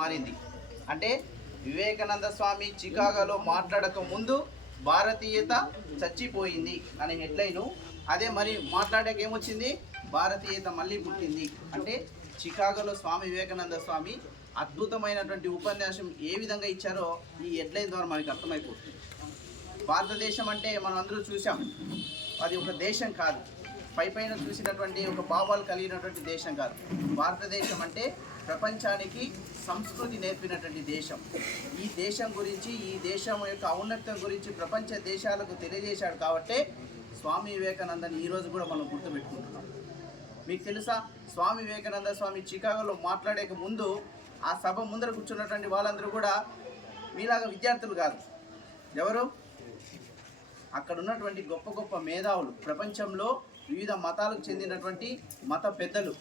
మారింది. అంటే వివేకానంద స్వామి చికాగోలో మాట్లాడక ముందు భారతీయత చచ్చిపోయింది అనే హెడ్లైను. అదే మరి మాట్లాడాక ఏమొచ్చింది? భారతీయత మళ్ళీ పుట్టింది. అంటే చికాగోలో స్వామి వివేకానంద స్వామి అద్భుతమైనటువంటి ఉపన్యాసం ఏ విధంగా ఇచ్చారో ఈ హెడ్లైన్ ద్వారా మనకి అర్థమైపోతుంది. భారతదేశం అంటే మనం అందరూ చూసాం అది ఒక దేశం కాదు. పై పైన చూసినటువంటి ఒక భావాలు కలిగినటువంటి దేశం కాదు. భారతదేశం అంటే ప్రపంచానికి సంస్కృతి నేర్పినటువంటి దేశం. ఈ దేశం గురించి ఈ దేశం యొక్క ఔన్నత్యం గురించి ప్రపంచ దేశాలకు తెలియజేశాడు కాబట్టే స్వామి వివేకానందని ఈరోజు కూడా మనం గుర్తుపెట్టుకుంటున్నాం. మీకు తెలుసా? స్వామి వివేకానంద స్వామి చికాగోలో మాట్లాడేక ముందు ఆ సభ ముందర కూర్చున్నటువంటి వాళ్ళందరూ కూడా మీలాగా విద్యార్థులు కాదు. ఎవరు? అక్కడ ఉన్నటువంటి గొప్ప గొప్ప మేధావులు. ప్రపంచంలో వివిధ మతాలకు చెందినటువంటి మత పెద్దలు.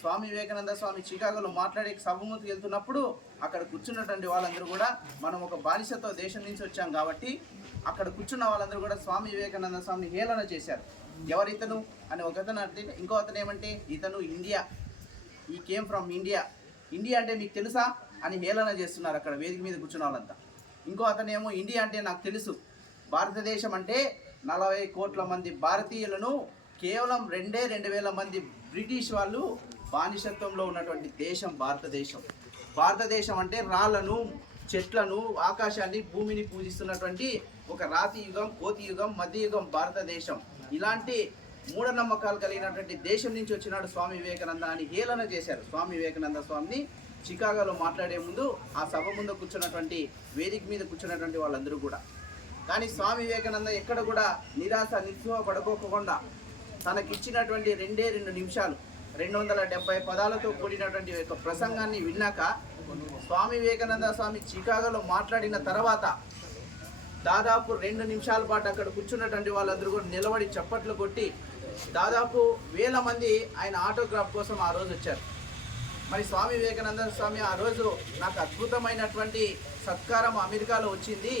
స్వామి వివేకానంద స్వామి చికాగోలో మాట్లాడే సభ వెళ్తున్నప్పుడు అక్కడ కూర్చున్నటువంటి వాళ్ళందరూ కూడా మనం ఒక బానిసతో దేశం నుంచి వచ్చాం కాబట్టి అక్కడ కూర్చున్న వాళ్ళందరూ కూడా స్వామి వివేకానంద స్వామిని హేళన చేశారు. ఎవరు ఇతను అని ఒకతను అంటే ఇంకో అతను ఏమంటే ఇతను ఇండియా. ఈ కేమ్ ఫ్రమ్ ఇండియా ఇండియా అంటే మీకు తెలుసా? అని హేళన చేస్తున్నారు అక్కడ వేదిక మీద కూర్చున్న వాళ్ళంతా. ఇంకో అతను ఏమో ఇండియా అంటే నాకు తెలుసు. భారతదేశం అంటే నలభై కోట్ల మంది భారతీయులను కేవలం రెండే రెండు వేల మంది బ్రిటిష్ వాళ్ళు బానిసత్వంలో ఉన్నటువంటి దేశం భారతదేశం. భారతదేశం అంటే రాళ్ళను చెట్లను ఆకాశాన్ని భూమిని పూజిస్తున్నటువంటి ఒక రాతి యుగం కోతి యుగం మధ్యయుగం భారతదేశం. ఇలాంటి మూఢనమ్మకాలు కలిగినటువంటి దేశం నుంచి వచ్చినాడు స్వామి వివేకానంద అని హేళన చేశారు. స్వామి వివేకానంద స్వామిని చికాగోలో మాట్లాడే ముందు ఆ సభ ముందు కూర్చున్నటువంటి వేదిక మీద కూర్చున్నటువంటి వాళ్ళందరూ కూడా. కానీ స్వామి వివేకానంద ఎక్కడ కూడా నిరాశ నిస్సుహ పడుకోకుండా తనకిచ్చినటువంటి రెండే రెండు నిమిషాలు. రెండు వందల డెబ్బై పదాలతో కూడినటువంటి యొక్క ప్రసంగాన్ని విన్నాక స్వామి వివేకానంద స్వామి చికాగోలో మాట్లాడిన తర్వాత దాదాపు రెండు నిమిషాల పాటు అక్కడ కూర్చున్నటువంటి వాళ్ళందరూ కూడా నిలబడి చప్పట్లు కొట్టి దాదాపు వేల మంది ఆయన ఆటోగ్రాఫ్ కోసం ఆ రోజు వచ్చారు. మరి స్వామి వివేకానంద స్వామి ఆ రోజు నాకు అద్భుతమైనటువంటి సత్కారం అమెరికాలో వచ్చింది.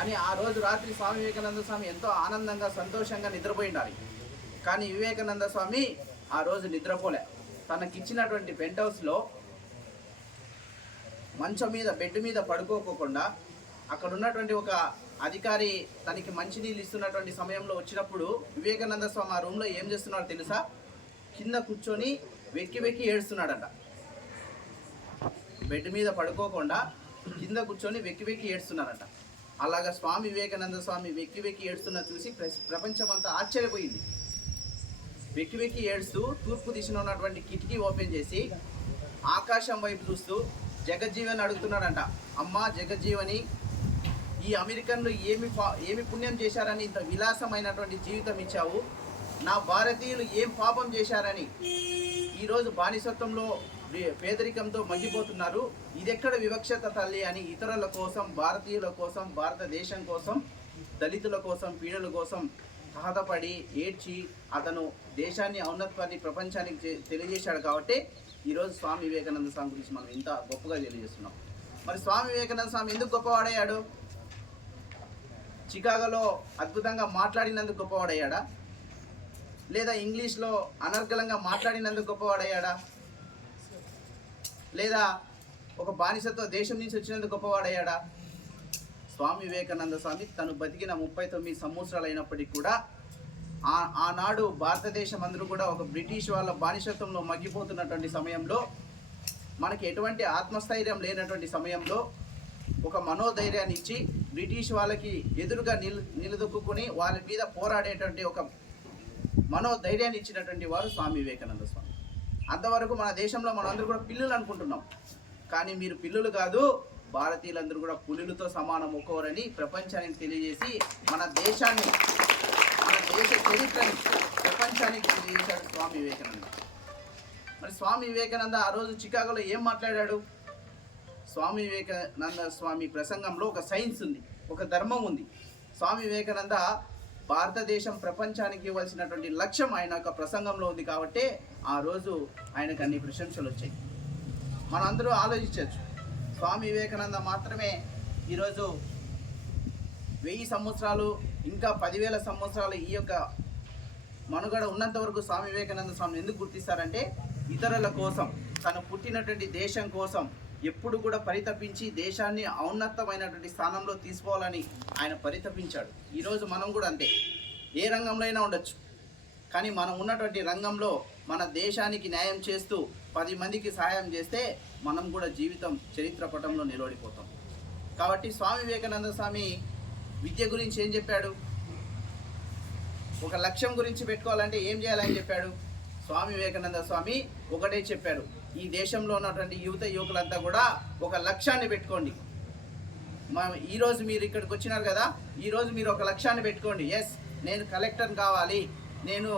అని ఆ రోజు రాత్రి స్వామి వివేకానంద స్వామి ఎంతో ఆనందంగా సంతోషంగా నిద్రపోయి ఉండాలి కానీ వివేకానంద స్వామి ఆ రోజు నిద్రపోలే. తనకిచ్చినటువంటి పెంట్ హౌస్లో మంచం మీద బెడ్ మీద పడుకోకుండా అక్కడ ఉన్నటువంటి ఒక అధికారి తనకి మంచినీళ్ళు ఇస్తున్నటువంటి సమయంలో వచ్చినప్పుడు వివేకానంద స్వామి ఆ రూమ్లో ఏం చేస్తున్నాడో తెలుసా? కింద కూర్చొని వెక్కి వెక్కి ఏడుస్తున్నాడట. బెడ్ మీద పడుకోకుండా కింద కూర్చొని వెక్కి వెక్కి ఏడుస్తున్నారట అలాగా స్వామి వివేకానంద స్వామి వెక్కి వెక్కి ఏడుస్తున్న చూసి ప్ర- ప్రపంచమంతా ఆశ్చర్యపోయింది. వెక్కి వెక్కి ఏడుస్తూ తూర్పు దిశలో ఉన్నటువంటి కిటికీ ఓపెన్ చేసి ఆకాశం వైపు చూస్తూ జగజ్జీవని అడుగుతున్నాడంట అమ్మా జగజ్జీవని ఈ అమెరికన్లు ఏమి ఏమి పుణ్యం చేశారని ఇంత విలాసమైనటువంటి జీవితం ఇచ్చావు? నా భారతీయులు ఏం పాపం చేశారని? ఈరోజు బానిసత్వంలో పేదరికంతో మగ్గిపోతున్నారు. ఇదెక్కడ వివక్షత తల్లి అని ఇతరుల కోసం భారతీయుల కోసం భారతదేశం కోసం దళితుల కోసం పీడల కోసం బాధపడి ఏడ్చి అతను దేశాన్ని ఔన్నత్వాన్ని ప్రపంచానికి తెలియజేశాడు కాబట్టి ఈరోజు స్వామి వివేకానంద స్వామి గురించి మనం ఇంత గొప్పగా తెలియజేస్తున్నాం. మరి స్వామి వివేకానంద స్వామి ఎందుకు గొప్పవాడయ్యాడు? చికాగోలో అద్భుతంగా మాట్లాడినందుకు గొప్పవాడయ్యాడా? లేదా ఇంగ్లీష్లో అనర్గళంగా మాట్లాడినందుకు గొప్పవాడయ్యాడా? లేదా ఒక బానిసత్వ దేశం నుంచి వచ్చినందుకు గొప్పవాడయ్యాడా? స్వామి వివేకానంద స్వామి తను బతికిన ముప్పై తొమ్మిది సంవత్సరాలు అయినప్పటికీ కూడా ఆ ఆనాడు భారతదేశం అందరూ కూడా ఒక బ్రిటిష్ వాళ్ళ బానిసత్వంలో మగ్గిపోతున్నటువంటి సమయంలో మనకి ఎటువంటి ఆత్మస్థైర్యం లేనటువంటి సమయంలో ఒక మనోధైర్యాన్ని ఇచ్చి బ్రిటిష్ వాళ్ళకి ఎదురుగా నిలు నిలదొక్కుని వాళ్ళ మీద పోరాడేటువంటి ఒక మనోధైర్యాన్ని ఇచ్చినటువంటి వారు స్వామి వివేకానంద స్వామి. అంతవరకు మన దేశంలో మనందరూ కూడా పిల్లులు అనుకుంటున్నాం. కానీ మీరు పిల్లులు కాదు భారతీయులందరూ కూడా పులులతో సమానం ఒక్కోరని ప్రపంచానికి తెలియజేసి మన దేశాన్ని మన దేశ చరిత్రని ప్రపంచానికి తెలియజేశాడు స్వామి వివేకానంద. మరి స్వామి వివేకానంద ఆ రోజు చికాగోలో ఏం మాట్లాడాడు? స్వామి వివేకానంద స్వామి ప్రసంగంలో ఒక సైన్స్ ఉంది ఒక ధర్మం ఉంది. స్వామి వివేకానంద భారతదేశం ప్రపంచానికి ఇవ్వాల్సినటువంటి లక్ష్యం ఆయన యొక్క ప్రసంగంలో ఉంది కాబట్టి ఆ రోజు ఆయనకు అన్ని ప్రశంసలు వచ్చాయి. మనందరూ ఆలోచించవచ్చు. స్వామి వివేకానంద మాత్రమే ఈరోజు వెయ్యి సంవత్సరాలు ఇంకా పదివేల సంవత్సరాలు ఈ యొక్క మనుగడ ఉన్నంత వరకు స్వామి వివేకానంద స్వామిని ఎందుకు గుర్తిస్తారంటే ఇతరుల కోసం తను పుట్టినటువంటి దేశం కోసం ఎప్పుడు కూడా పరితపించి దేశాన్ని ఔన్నతమైనటువంటి స్థానంలో తీసుకోవాలని ఆయన పరితపించాడు. ఈరోజు మనం కూడా అంతే. ఏ రంగంలో అయినా ఉండొచ్చు. కానీ మనం ఉన్నటువంటి రంగంలో మన దేశానికి న్యాయం చేస్తూ పది మందికి సహాయం చేస్తే మనం కూడా జీవితం చరిత్ర పటంలో నిలబడిపోతాం. కాబట్టి స్వామి వివేకానంద స్వామి విద్య గురించి ఏం చెప్పాడు? ఒక లక్ష్యం గురించి పెట్టుకోవాలంటే ఏం చేయాలని చెప్పాడు? స్వామి వివేకానంద స్వామి ఒకటే చెప్పాడు. ఈ దేశంలో ఉన్నటువంటి యువత యువకులంతా కూడా ఒక లక్ష్యాన్ని పెట్టుకోండి. మా ఈరోజు మీరు ఇక్కడికి వచ్చినారు కదా ఈరోజు మీరు ఒక లక్ష్యాన్ని పెట్టుకోండి. ఎస్ నేను కలెక్టర్ కావాలి నేను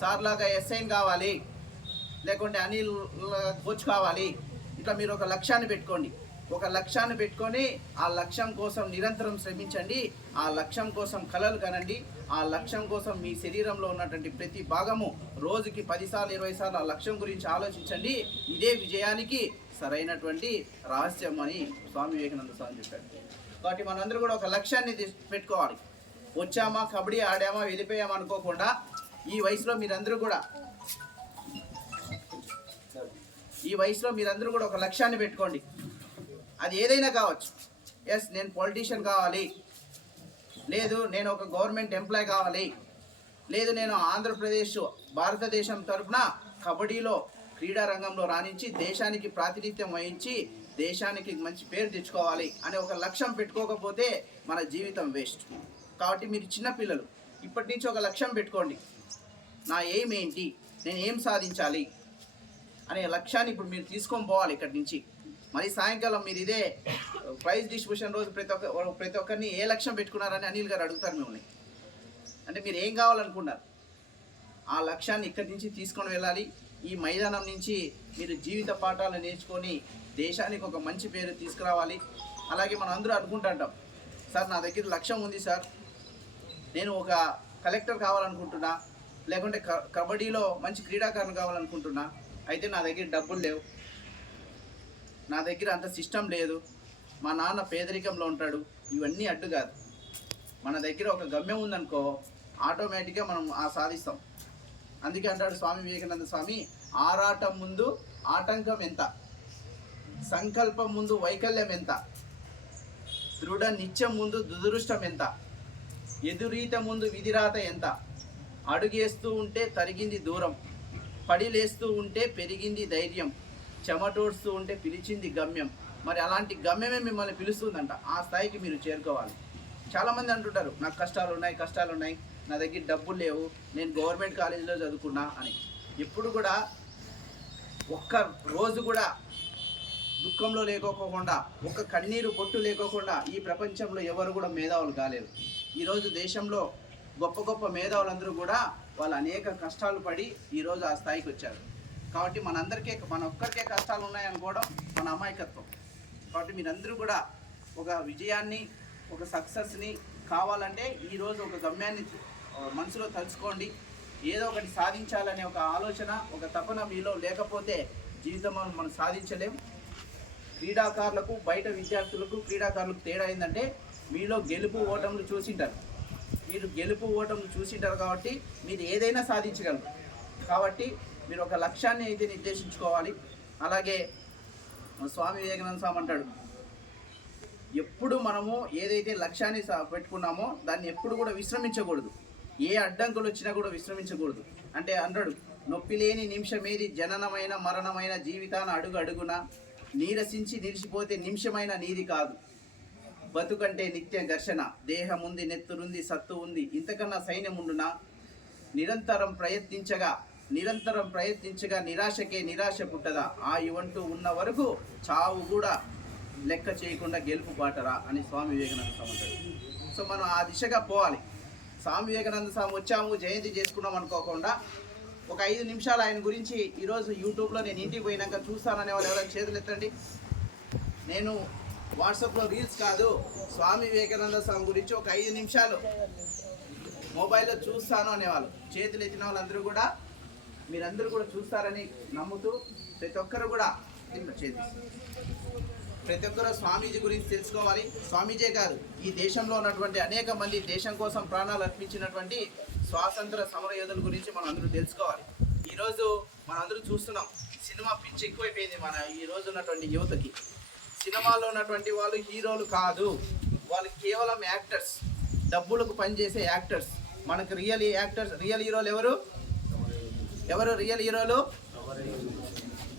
సార్లాగా ఎస్ఐన్ కావాలి లేకుంటే అనిల్ కోచ్ కావాలి. ఇట్లా మీరు ఒక లక్ష్యాన్ని పెట్టుకోండి. ఒక లక్ష్యాన్ని పెట్టుకొని ఆ లక్ష్యం కోసం నిరంతరం శ్రమించండి. ఆ లక్ష్యం కోసం కలలు కనండి. ఆ లక్ష్యం కోసం మీ శరీరంలో ఉన్నటువంటి ప్రతి భాగము రోజుకి పదిసార్లు ఇరవై సార్లు ఆ లక్ష్యం గురించి ఆలోచించండి. ఇదే విజయానికి సరైనటువంటి రహస్యం అని స్వామి వివేకానంద స్వామి చెప్పాడు కాబట్టి మనందరూ కూడా ఒక లక్ష్యాన్ని పెట్టుకోవాలి. వచ్చామా కబడ్డీ ఆడామా వెళ్ళిపోయామా అనుకోకుండా ఈ వయసులో మీరందరూ కూడా ఈ వయసులో మీరందరూ కూడా ఒక లక్ష్యాన్ని పెట్టుకోండి. అది ఏదైనా కావచ్చు. ఎస్ నేను పొలిటీషియన్ కావాలి. లేదు నేను ఒక గవర్నమెంట్ ఎంప్లాయ్ కావాలి. లేదు నేను ఆంధ్రప్రదేశ్ భారతదేశం తరఫున కబడ్డీలో క్రీడా రంగంలో రాణించి దేశానికి ప్రాతినిధ్యం వహించి దేశానికి మంచి పేరు తెచ్చుకోవాలి అనే ఒక లక్ష్యం పెట్టుకోకపోతే మన జీవితం వేస్ట్. కాబట్టి మీరు చిన్నపిల్లలు ఇప్పటి నుంచి ఒక లక్ష్యం పెట్టుకోండి. నా ఎయిమ్ ఏంటి? నేను ఏం సాధించాలి? అనే లక్ష్యాన్ని ఇప్పుడు మీరు తీసుకొని పోవాలి ఇక్కడి నుంచి. మరి సాయంకాలం మీరు ఇదే ప్రైజ్ డిస్ట్రిబ్యూషన్ రోజు ప్రతి ఒక్క ప్రతి ఒక్కరిని ఏ లక్ష్యం పెట్టుకున్నారని అనిల్ గారు అడుగుతారు మిమ్మల్ని. అంటే మీరు ఏం కావాలనుకున్నారు ఆ లక్ష్యాన్ని ఇక్కడి నుంచి తీసుకొని వెళ్ళాలి. ఈ మైదానం నుంచి మీరు జీవిత పాఠాలు నేర్చుకొని దేశానికి ఒక మంచి పేరు తీసుకురావాలి. అలాగే మనం అందరూ అనుకుంటుంటాం సార్ నా దగ్గర లక్ష్యం ఉంది సార్. నేను ఒక కలెక్టర్ కావాలనుకుంటున్నా లేకుంటే క కబడ్డీలో మంచి క్రీడాకారులు కావాలనుకుంటున్నా అయితే నా దగ్గర డబ్బులు లేవు. నా దగ్గర అంత సిస్టమ్ లేదు. మా నాన్న పేదరికంలో ఉంటాడు. ఇవన్నీ అడ్డు కాదు. మన దగ్గర ఒక గమ్యం ఉందనుకో ఆటోమేటిక్గా మనం ఆ సాధిస్తాం. అందుకే అంటాడు స్వామి వివేకానంద స్వామి ఆరాటం ముందు ఆటంకం ఎంత? సంకల్పం ముందు వైకల్యం ఎంత? దృఢ నిత్యం ముందు దుదురుష్టం ఎంత? ఎదురీత ముందు విధిరాత ఎంత? అడుగేస్తూ ఉంటే తరిగింది దూరం పడిలేస్తూ ఉంటే పెరిగింది ధైర్యం చెమటోడుస్తూ ఉంటే పిలిచింది గమ్యం. మరి అలాంటి గమ్యమే మిమ్మల్ని పిలుస్తుందంట. ఆ స్థాయికి మీరు చేరుకోవాలి. చాలామంది అంటుంటారు నాకు కష్టాలు ఉన్నాయి కష్టాలు ఉన్నాయి నా దగ్గర డబ్బులు లేవు నేను గవర్నమెంట్ కాలేజీలో చదువుకున్నా అని. ఎప్పుడు కూడా ఒక్క రోజు కూడా దుఃఖంలో లేకోకుండా ఒక్క కన్నీరు పొట్టు లేకోకుండా ఈ ప్రపంచంలో ఎవరు కూడా మేధావులు కాలేరు ఈరోజు దేశంలో గొప్ప గొప్ప మేధావులందరూ కూడా వాళ్ళు అనేక కష్టాలు పడి ఈరోజు ఆ స్థాయికి వచ్చారు. కాబట్టి మనందరికీ మన ఒక్కరికే కష్టాలు ఉన్నాయనుకోవడం మన అమాయకత్వం. కాబట్టి మీరందరూ కూడా ఒక విజయాన్ని ఒక సక్సెస్ని కావాలంటే ఈరోజు ఒక గమ్యాన్ని మనసులో తలుచుకోండి. ఏదో ఒకటి సాధించాలనే ఒక ఆలోచన ఒక తపన మీలో లేకపోతే జీవితంలో మనం సాధించలేం. క్రీడాకారులకు బయట విద్యార్థులకు క్రీడాకారులకు తేడా ఏంటంటే మీలో గెలుపు ఓటములు చూసింటారు. మీరు గెలుపు ఓటములు చూసింటారు కాబట్టి మీరు ఏదైనా సాధించగలరు. కాబట్టి మీరు ఒక లక్ష్యాన్ని అయితే నిర్దేశించుకోవాలి. అలాగే స్వామి వివేకానంద స్వామి అంటాడు ఎప్పుడు మనము ఏదైతే లక్ష్యాన్ని సా- పెట్టుకున్నామో దాన్ని ఎప్పుడు కూడా విశ్రమించకూడదు. ఏ అడ్డంకులు వచ్చినా కూడా విశ్రమించకూడదు. అంటే అంటాడు నొప్పి లేని నిమిషమేది జననమైన మరణమైన జీవితాన అడుగు అడుగున? నీరసించి నిలిచిపోతే నిమిషమైన నీది కాదు. బతుకంటే నిత్య ఘర్షణ. దేహం ఉంది నెత్తురుంది సత్తు ఉంది. ఇంతకన్నా సైన్యం ఉండునా? నిరంతరం ప్రయత్నించగా నిరంతరం ప్రయత్నించగా నిరాశకే నిరాశ పుట్టదా? ఆ ఇవంటూ ఉన్న వరకు చావు కూడా లెక్క చేయకుండా గెలుపు బాటరా అని స్వామి వివేకానంద స్వామి అంటాడు. సో మనం ఆ దిశగా పోవాలి. స్వామి వివేకానంద స్వామి వచ్చాము జయంతి చేసుకున్నాం అనుకోకుండా ఒక ఐదు నిమిషాలు ఆయన గురించి ఈరోజు యూట్యూబ్లో నేను ఇంటికి పోయినాక చూస్తాననే వాళ్ళు ఎవరైనా చేతులు ఎత్తండి. నేను వాట్సాప్లో రీల్స్ కాదు స్వామి వివేకానంద స్వామి గురించి ఒక ఐదు నిమిషాలు మొబైల్లో చూస్తాను అనేవాళ్ళు. చేతులు ఎత్తిన వాళ్ళందరూ కూడా మీరందరూ కూడా చూస్తారని నమ్ముతూ ప్రతి ఒక్కరు కూడా చేతి. ప్రతి ఒక్కరూ స్వామీజీ గురించి తెలుసుకోవాలి. స్వామీజీ గారు ఈ దేశంలో ఉన్నటువంటి అనేక మంది దేశం కోసం ప్రాణాలు అర్పించినటువంటి స్వాతంత్ర సమర యోధుల గురించి మనం అందరూ తెలుసుకోవాలి. ఈరోజు మనం అందరూ చూస్తున్నాం సినిమా పిచ్చి ఎక్కువైపోయింది మన ఈ రోజు ఉన్నటువంటి యువతకి. సినిమాలో ఉన్నటువంటి వాళ్ళు హీరోలు కాదు వాళ్ళు కేవలం యాక్టర్స్ డబ్బులకు పనిచేసే యాక్టర్స్. మనకు రియల్ యాక్టర్స్ రియల్ హీరోలు ఎవరు? ఎవరు రియల్ హీరోలు?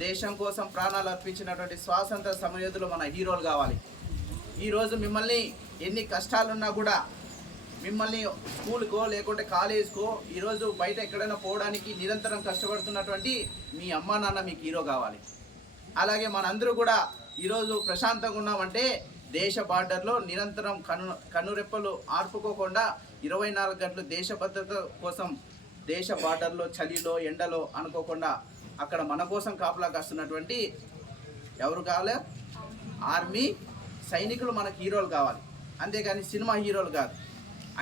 దేశం కోసం ప్రాణాలు అర్పించినటువంటి స్వాతంత్ర సమయోధులు మన హీరోలు కావాలి. ఈరోజు మిమ్మల్ని ఎన్ని కష్టాలున్నా కూడా మిమ్మల్ని స్కూల్కో లేకుంటే కాలేజ్కో ఈరోజు బయట ఎక్కడైనా పోవడానికి నిరంతరం కష్టపడుతున్నటువంటి మీ అమ్మ నాన్న మీకు హీరో కావాలి. అలాగే మనందరూ కూడా ఈరోజు ప్రశాంతంగా ఉన్నామంటే దేశ బార్డర్లో నిరంతరం కను కనురెప్పలు ఆర్పుకోకుండా ఇరవై నాలుగు గంటలు దేశ భద్రత కోసం దేశ బార్డర్లో చలిలో ఎండలో అనుకోకుండా అక్కడ మన కోసం కాపలా కాస్తున్నటువంటి ఎవరు కావాలి? ఆర్మీ సైనికులు మనకు హీరోలు కావాలి. అంతేకాని సినిమా హీరోలు కాదు.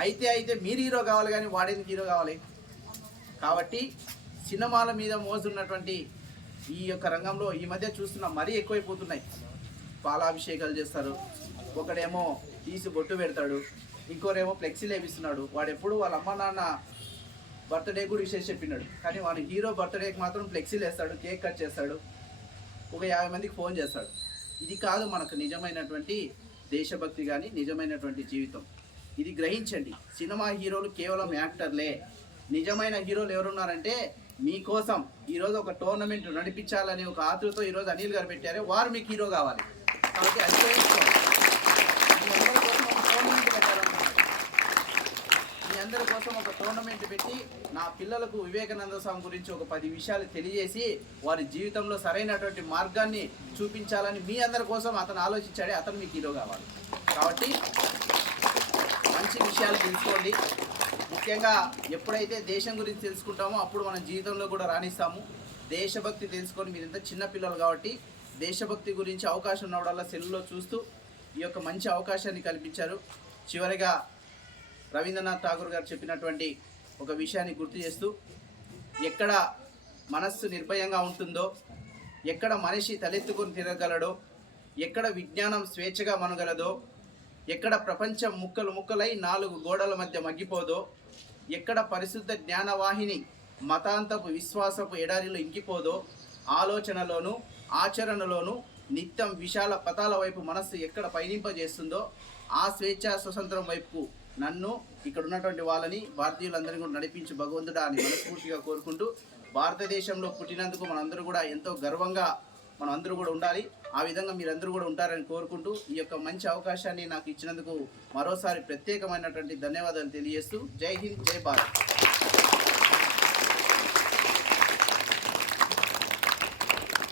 అయితే అయితే మీరు హీరో కావాలి కానీ వాడేందుకు హీరో కావాలి? కాబట్టి సినిమాల మీద మోజున్నటువంటి ఈ యొక్క రంగంలో ఈ మధ్య చూస్తున్న మరీ ఎక్కువైపోతున్నాయి. పాలాభిషేకాలు చేస్తారు. ఒకడేమో తీసి బొట్టు పెడతాడు. ఇంకోరేమో ఫ్లెక్సీలు వేపిస్తున్నాడు. వాడు ఎప్పుడు వాళ్ళ అమ్మ నాన్న బర్త్డే కూడా విషయం చెప్పినాడు. కానీ వాడు హీరో బర్త్డేకి మాత్రం ఫ్లెక్సీలు వేస్తాడు కేక్ కట్ చేస్తాడు ఒక యాభై మందికి ఫోన్ చేస్తాడు. ఇది కాదు మనకు నిజమైనటువంటి దేశభక్తి కానీ నిజమైనటువంటి జీవితం. ఇది గ్రహించండి. సినిమా హీరోలు కేవలం యాక్టర్లే. నిజమైన హీరోలు ఎవరున్నారంటే మీకోసం ఈరోజు ఒక టోర్నమెంట్ నడిపించాలని ఒక ఆతృతో ఈరోజు అనిల్ గారు పెట్టారు. వారు మీకు హీరో కావాలి. కాబట్టి అది గ్రహించుకోండి. మీ అందరి కోసం ఒక టోర్నమెంట్ పెట్టాలనుకుంటున్నాను వీళ్ళందరి అందరి కోసం ఒక టోర్నమెంట్ పెట్టి నా పిల్లలకు వివేకానంద స్వామి గురించి ఒక పది విషయాలు తెలియజేసి వారి జీవితంలో సరైనటువంటి మార్గాన్ని చూపించాలని మీ అందరి కోసం అతను ఆలోచించాడే అతను మీకు హీరో కావాలి. కాబట్టి మంచి విషయాలు తెలుసుకోండి. ముఖ్యంగా ఎప్పుడైతే దేశం గురించి తెలుసుకుంటామో అప్పుడు మన జీవితంలో కూడా రాణిస్తాము. దేశభక్తి తెలుసుకొని మీరు ఇంత చిన్న పిల్లలు కాబట్టి దేశభక్తి గురించి అవకాశం ఉన్నప్పుడల్లా సెల్లులో చూస్తూ ఈ యొక్క మంచి అవకాశాన్ని కల్పించారు. చివరిగా రవీంద్రనాథ్ ఠాగూర్ గారు చెప్పినటువంటి ఒక విషయాన్ని గుర్తు చేస్తూ ఎక్కడ మనస్సు నిర్భయంగా ఉంటుందో ఎక్కడ మనిషి తలెత్తుకొని తిరగలడో ఎక్కడ విజ్ఞానం స్వేచ్ఛగా మనగలదో ఎక్కడ ప్రపంచం ముక్కలు ముక్కలై నాలుగు గోడల మధ్య మగ్గిపోదో ఎక్కడ పరిశుద్ధ జ్ఞానవాహిని మతాంతపు విశ్వాసపు ఎడారిలో ఇంకిపోదో ఆలోచనలోను ఆచరణలోను నిత్యం విశాల పతాల వైపు మనస్సు ఎక్కడ పయనింపజేస్తుందో ఆ స్వేచ్ఛ స్వతంత్రం వైపు నన్ను ఇక్కడ ఉన్నటువంటి వాళ్ళని భారతీయులందరినీ కూడా నడిపించి భగవంతుడా అని మనస్ఫూర్తిగా కోరుకుంటూ భారతదేశంలో పుట్టినందుకు మనందరూ కూడా ఎంతో గర్వంగా మనం అందరూ కూడా ఉండాలి. ఆ విధంగా మీరందరూ కూడా ఉంటారని కోరుకుంటూ ఈ యొక్క మంచి అవకాశాన్ని నాకు ఇచ్చినందుకు మరోసారి ప్రత్యేకమైనటువంటి ధన్యవాదాలు తెలియజేస్తూ జై హింద్ జై భారత్.